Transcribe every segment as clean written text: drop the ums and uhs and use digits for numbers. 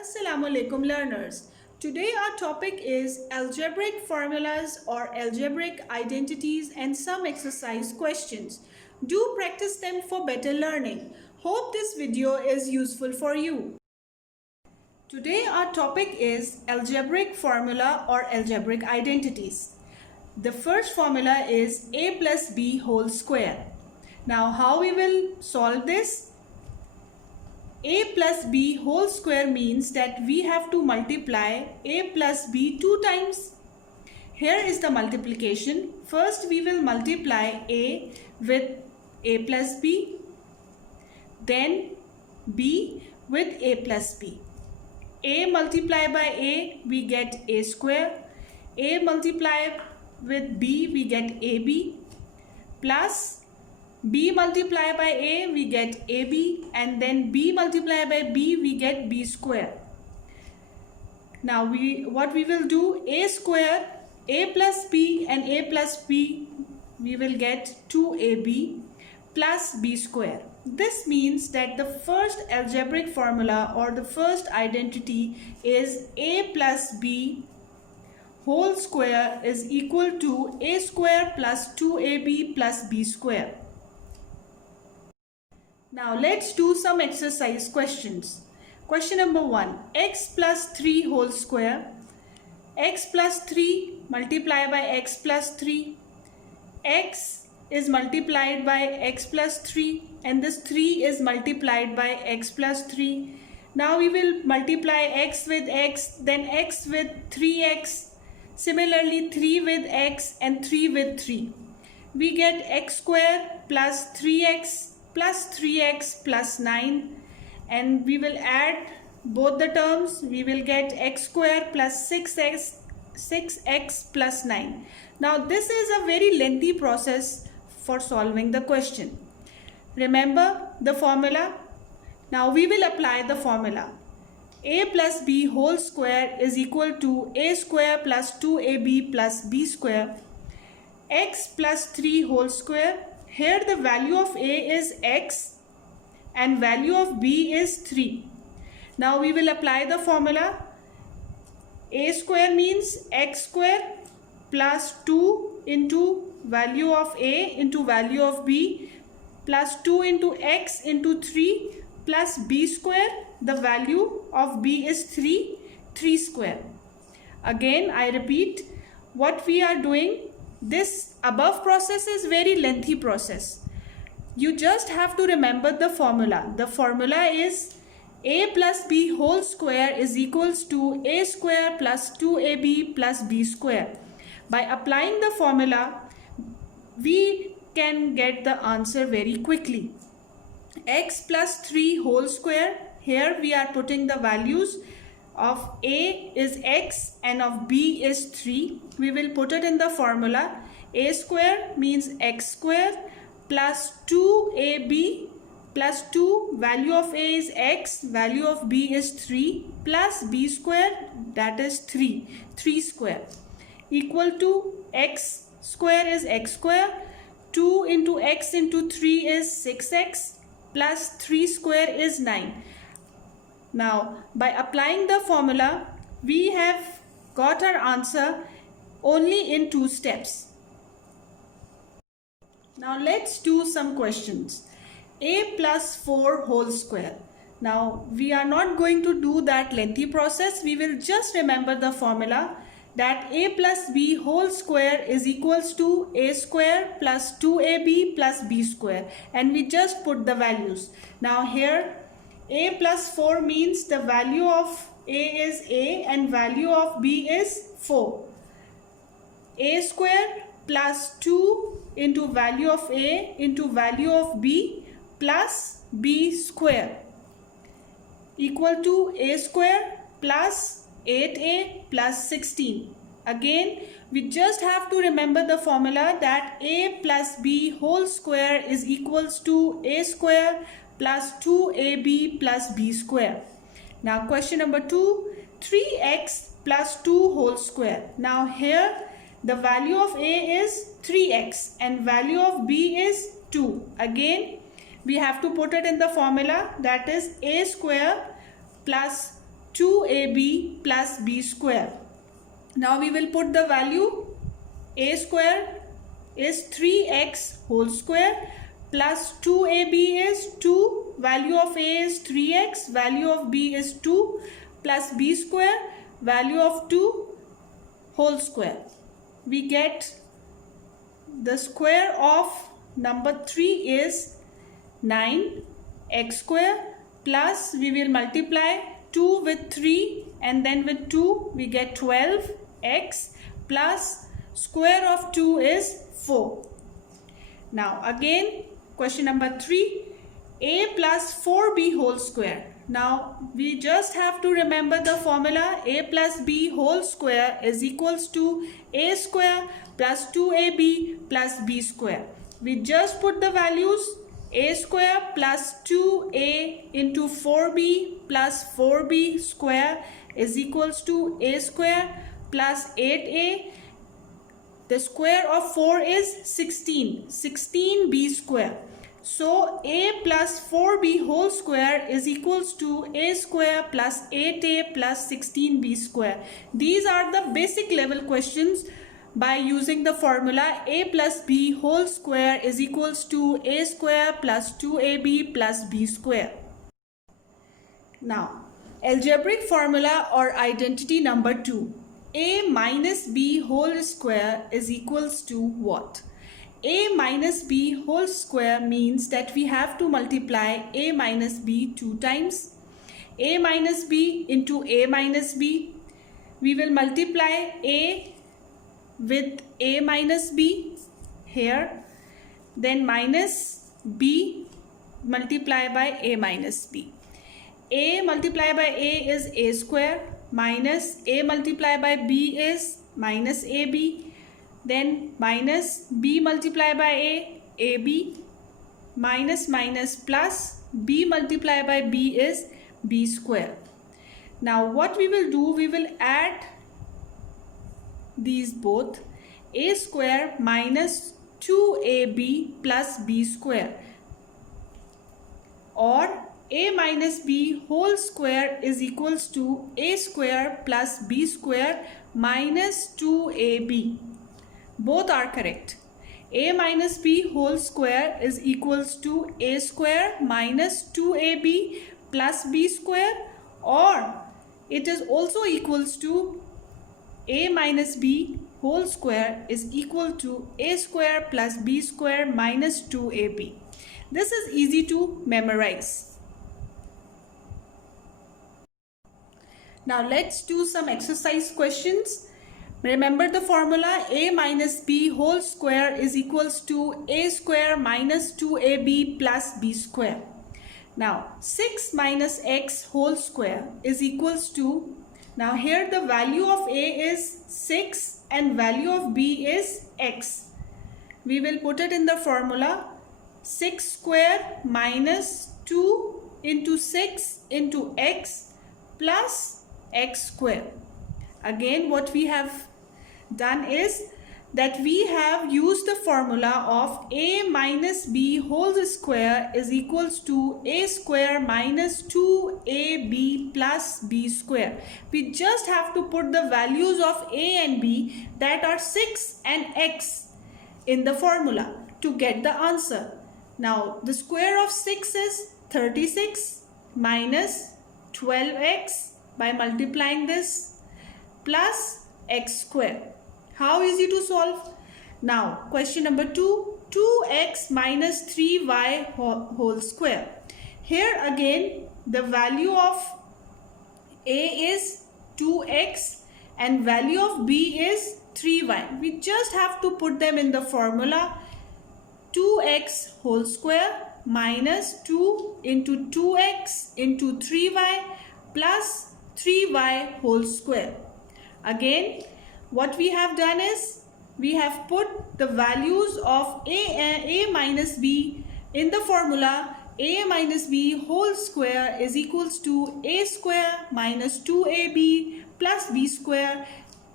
Assalamu alaikum learners. Today our topic is algebraic formulas or algebraic identities and some exercise questions. Do practice them for better learning. Hope this video is useful for you. Today our topic is algebraic formula or algebraic identities. The first formula is a plus b whole square. Now how we will solve this? A plus b whole square means that we have to multiply a plus b 2 times. Here is the multiplication. First we will multiply a with a plus b, then b with a plus b. A multiplied by a, we get a square. A multiplied with b, we get ab, plus b multiplied by a, we get ab, and then b multiplied by b, we get b square. Now what we will do, a square, a plus b and a plus b, we will get 2ab plus b square. This means that the first algebraic formula or the first identity is a plus b whole square is equal to a square plus 2ab plus b square. Now let's do some exercise questions. Question number 1. X plus 3 whole square. X plus 3 multiplied by x plus 3. X is multiplied by x plus 3 and this 3 is multiplied by x plus 3. Now we will multiply x with x, then x with 3x. Similarly 3 with x and 3 with 3. We get x square plus 3x plus 3x plus 9, and we will add both the terms. We will get x square plus 6x plus 9. Now this is a very lengthy process for solving the question. Remember the formula? Now we will apply the formula. A plus b whole square is equal to a square plus 2ab plus b square. X plus 3 whole square. Here the value of a is x and value of b is 3. Now we will apply the formula. A square means x square plus 2 into value of a into value of b plus 2 into x into 3 plus b square. The value of b is 3 square. Again I repeat what we are doing. This above process is very lengthy process. You just have to remember the formula. The formula is a plus b whole square is equals to a square plus 2ab plus b square. By applying the formula, we can get the answer very quickly. X plus 3 whole square. Here we are putting the values of a is x and of b is 3. We will put it in the formula. A square means x square plus 2ab plus 2, value of a is x, value of b is 3 plus b square, that is 3 square, equal to x square is x square, 2 into x into 3 is 6x plus 3 square is 9. Now by applying the formula, we have got our answer only in 2 steps. Now let's do some questions. A plus 4 whole square. Now we are not going to do that lengthy process. We will just remember the formula that a plus b whole square is equals to a square plus 2ab plus b square, and we just put the values. Now here a plus 4 means the value of a is a and value of b is 4. A square plus 2 into value of a into value of b plus b square equal to a square plus 8a plus 16. Again, we just have to remember the formula that a plus b whole square is equals to a square plus 2ab plus b square. Now question number 2, 3x plus 2 whole square. Now here the value of a is 3x and value of b is 2. Again we have to put it in the formula, that is a square plus 2ab plus b square. Now we will put the value. A square is 3x whole square plus 2ab is 2, value of a is 3x, value of b is 2, plus b square, value of 2 whole square. We get the square of number 3 is 9x square, plus we will multiply 2 with 3 and then with 2 we get 12x, plus square of 2 is 4. Now again question number 3, a plus 4b whole square. Now we just have to remember the formula. A plus b whole square is equals to a square plus 2ab plus b square. We just put the values. A square plus 2a into 4b plus 4b square is equals to a square plus 8a. The square of 4 is 16, 16b square. So a plus 4b whole square is equals to a square plus 8a plus 16b square. These are the basic level questions by using the formula a plus b whole square is equals to a square plus 2ab plus b square. Now, algebraic formula or identity number 2. A minus b whole square is equals to what? A minus b whole square means that we have to multiply a minus b 2 times. A minus b into a minus b. We will multiply a with a minus b here, then minus b multiplied by a minus b. A multiplied by a is a square, minus a multiplied by b is minus ab, then minus b multiplied by a, ab, minus minus plus b multiplied by b is b square. Now what we will do, we will add these both, a square minus 2ab plus b square, or a minus b whole square is equals to a square plus b square minus 2ab. Both are correct. A minus b whole square is equals to a square minus 2ab plus b square, or it is also equals to a minus b whole square is equal to a square plus b square minus 2ab. This is easy to memorize. Now let's do some exercise questions. Remember the formula, a minus b whole square is equals to a square minus 2ab plus b square. Now 6 minus x whole square is equals to, now here the value of a is 6 and value of b is x. We will put it in the formula, 6 square minus 2 into 6 into x plus x square. Again what we have done is that we have used the formula of a minus b whole square is equals to a square minus 2ab plus b square. We just have to put the values of a and b, that are 6 and x, in the formula to get the answer. Now the square of 6 is 36 minus 12x by multiplying this plus x square. How easy to solve? Now question number 2, 2x minus 3y whole square. Here again the value of a is 2x and value of b is 3y. We just have to put them in the formula, 2x whole square minus 2 into 2x into 3y plus 3y whole square. Again what we have done is we have put the values of a minus b in the formula, a minus b whole square is equals to a square minus 2ab plus b square.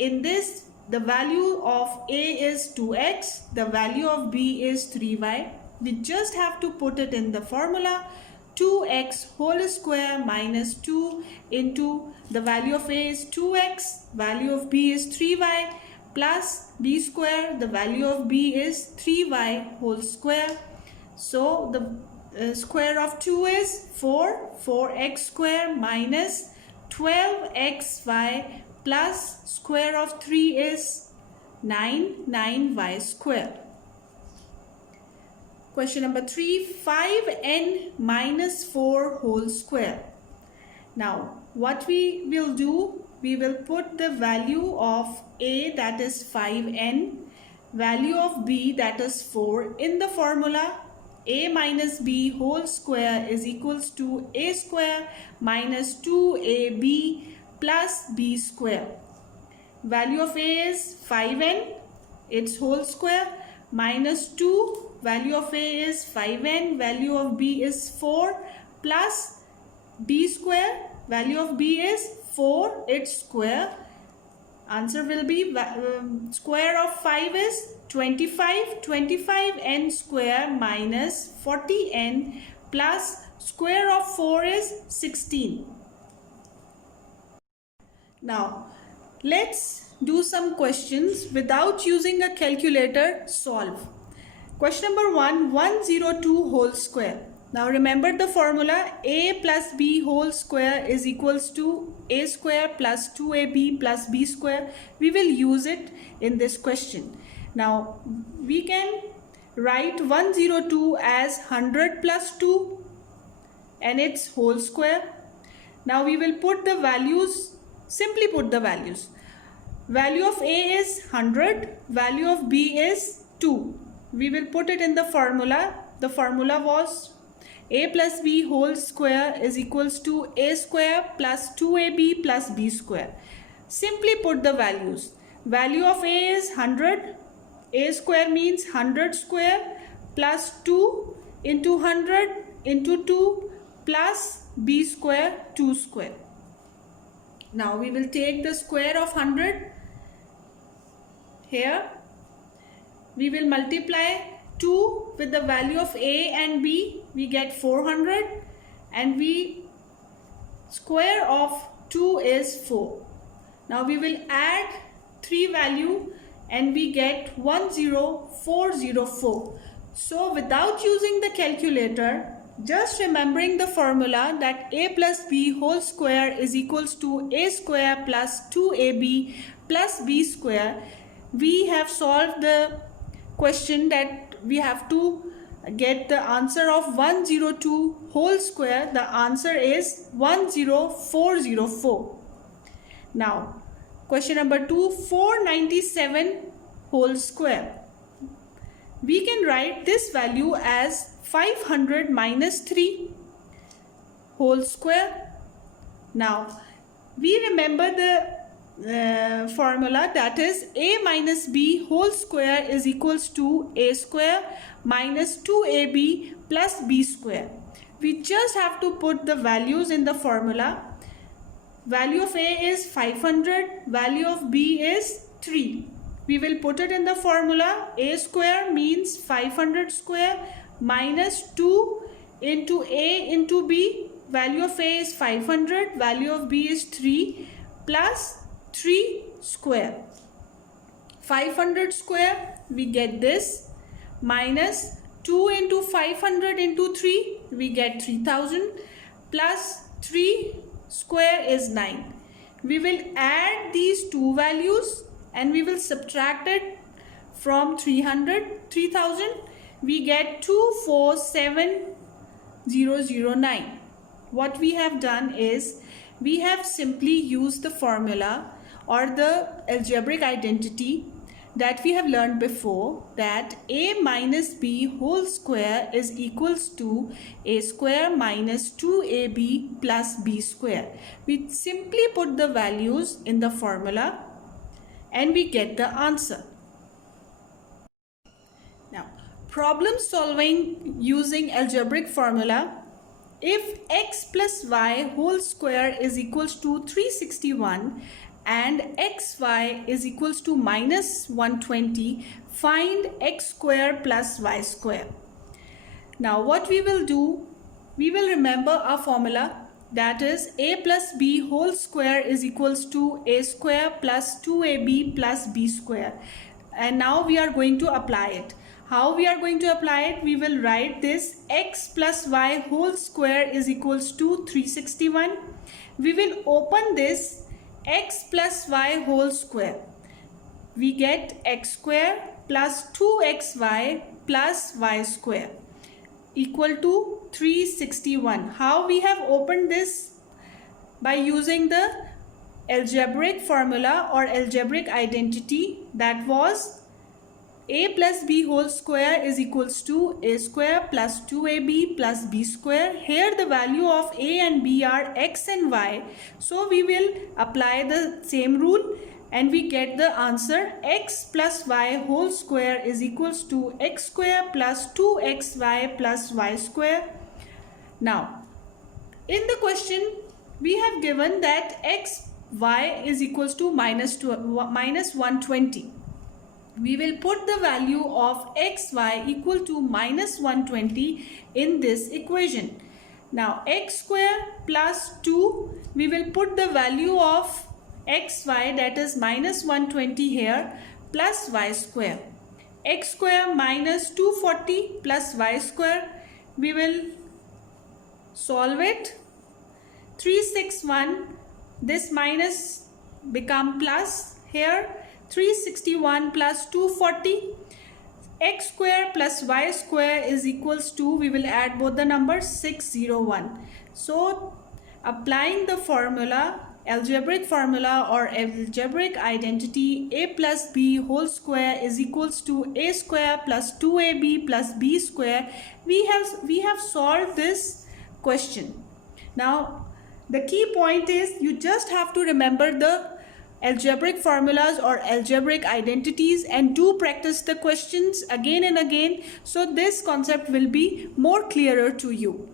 In this the value of a is 2x, the value of b is 3y. We just have to put it in the formula, 2x whole square minus 2 into the value of a is 2x, value of b is 3y, plus b square, the value of b is 3y whole square. So the square of 2 is 4x square minus 12xy plus square of 3 is 9y square. Question number 3, 5n minus 4 whole square. Now what we will do, we will put the value of a, that is 5n, value of b, that is 4, in the formula. A minus b whole square is equals to a square minus 2ab plus b square. Value of a is 5n, its whole square, minus 2, value of a is 5n, value of b is 4, plus b square, value of b is 4, its square. Answer will be square of 5 is 25, 25n square minus 40n plus square of 4 is 16. Now let's do some questions without using a calculator. Solve. Question number 1, 102 whole square. Now remember the formula, a plus b whole square is equals to a square plus 2ab plus b square. We will use it in this question. Now we can write 102 as 100 plus 2 and its whole square. Now we will put the values, simply put the values. Value of a is 100, value of b is 2. We will put it in the formula. The formula was a plus b whole square is equals to a square plus 2ab plus b square. Simply put the values. Value of a is 100. A square means 100 square plus 2 into 100 into 2 plus b square 2 square. Now we will take the square of 100 here. We will multiply 2 with the value of a and b, we get 400, and we square of 2 is 4. Now we will add 3 value and we get 10404. So without using the calculator, just remembering the formula that a plus b whole square is equals to a square plus 2ab plus b square, we have solved the question that we have to get the answer of 102 whole square. The answer is 10404. Now question number 2, 497 whole square. We can write this value as 500 minus 3 whole square. Now we remember the formula, that is a minus b whole square is equals to a square minus 2ab plus b square. We just have to put the values in the formula. Value of a is 500, value of b is 3. We will put it in the formula. A square means 500 square minus 2 into a into b. Value of a is 500, value of b is 3 plus 3 square. 500 square, we get this, minus 2 into 500 into 3, we get 3000, plus 3 square is 9. We will add these two values and we will subtract it from 3000. We get 247009. What we have done is we have simply used the formula or the algebraic identity that we have learned before, that a minus b whole square is equals to a square minus 2ab plus b square. We simply put the values in the formula and we get the answer. Now, problem solving using algebraic formula. If x plus y whole square is equals to 361 and xy is equals to minus 120, find x square plus y square. Now what we will do, we will remember our formula, that is a plus b whole square is equals to a square plus 2ab plus b square. And now we are going to apply it. How we are going to apply it? We will write this x plus y whole square is equals to 361. We will open this x plus y whole square. We get x square plus 2xy plus y square equal to 361. How we have opened this? By using the algebraic formula or algebraic identity, that was a plus b whole square is equals to a square plus 2ab plus b square. Here the value of a and b are x and y. So we will apply the same rule and we get the answer x plus y whole square is equals to x square plus 2xy plus y square. Now, in the question we have given that xy is equals to minus 120. We will put the value of xy equal to minus 120 in this equation. Now x square plus 2, we will put the value of xy, that is minus 120 here, plus y square. X square minus 240 plus y square, we will solve it. 361, this minus become plus here. 361 plus 240, x square plus y square is equals to, we will add both the numbers, 601. So applying the formula, algebraic formula or algebraic identity, a plus b whole square is equals to a square plus 2ab plus b square, we have solved this question. Now the key point is you just have to remember the algebraic formulas or algebraic identities and do practice the questions again and again, so this concept will be more clearer to you.